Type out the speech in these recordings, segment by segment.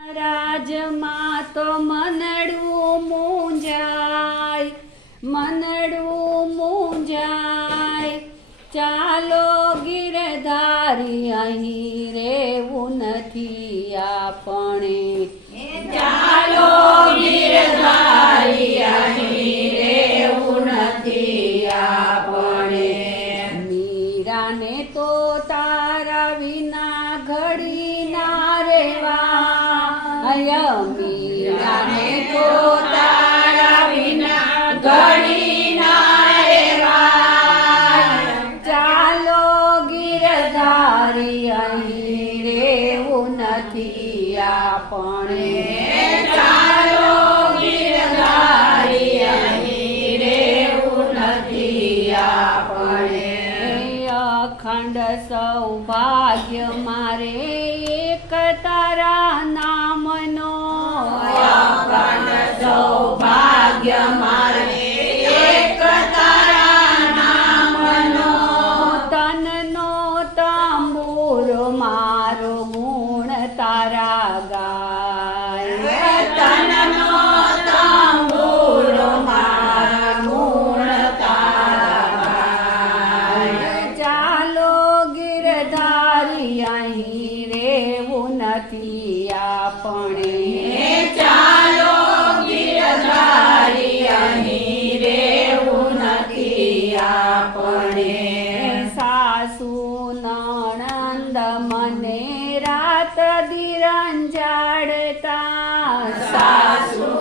રાજમાં તો મનડું મુંજાય મનડું મુંજાય ચાલો ગિરધારી અહીં રેવું નથી આપણે. ચાલો ગિરધારી ઘડી ચાલો ગીરધારી અહીં રેવું આપણે ચાલો ગિરધારી અહીં રેવું નથી સૌભાગ્ય મારે એક તારા સૌભાગ્ય મારે એક તારા નામનો તનનો તાંબૂરો મારો ગુણ તારા ગાય તનનો તાંબૂરો મારા ગુણ તારા ચાલો ગિરધારી અહીં રેવું નથી આપણે આપણે સાસુ નણંદ મને રાત દિરંજાડતા સાસુ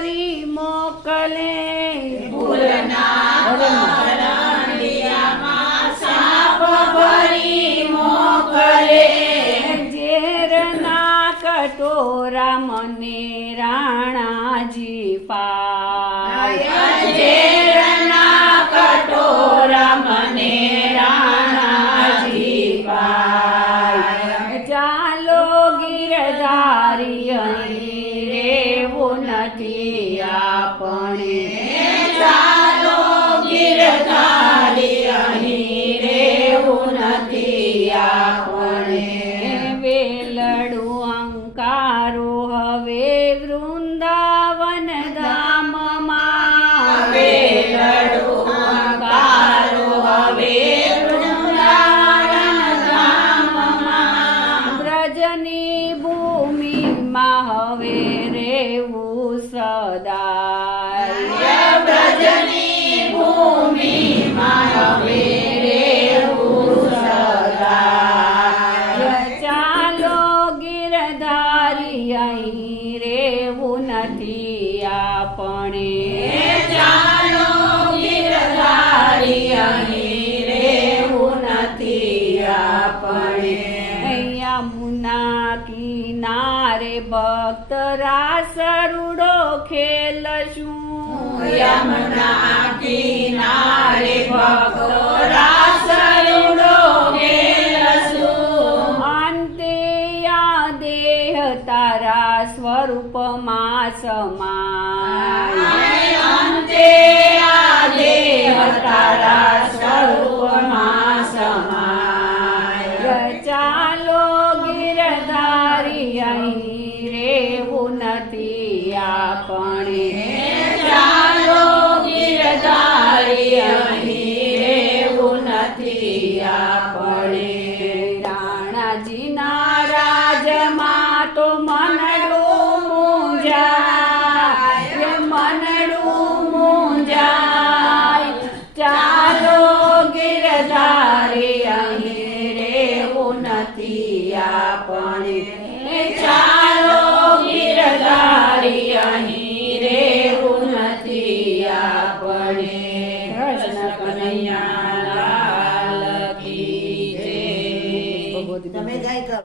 ભરી મોકલે. મોકલે ઝેરના કટોરા મને રાણાજી પાય વેલડું અંકારો હવે વૃંદાવન અહીં રેવું નથી આપણે ચાલો ગિરધારી અહીં રેવું નથી આપણે યમુના કિનારે ભક્ત રાસ રૂડો ખેલશું યમુના તારા સ્વરૂપમાં સમાય. અંતે આ દેહ તારા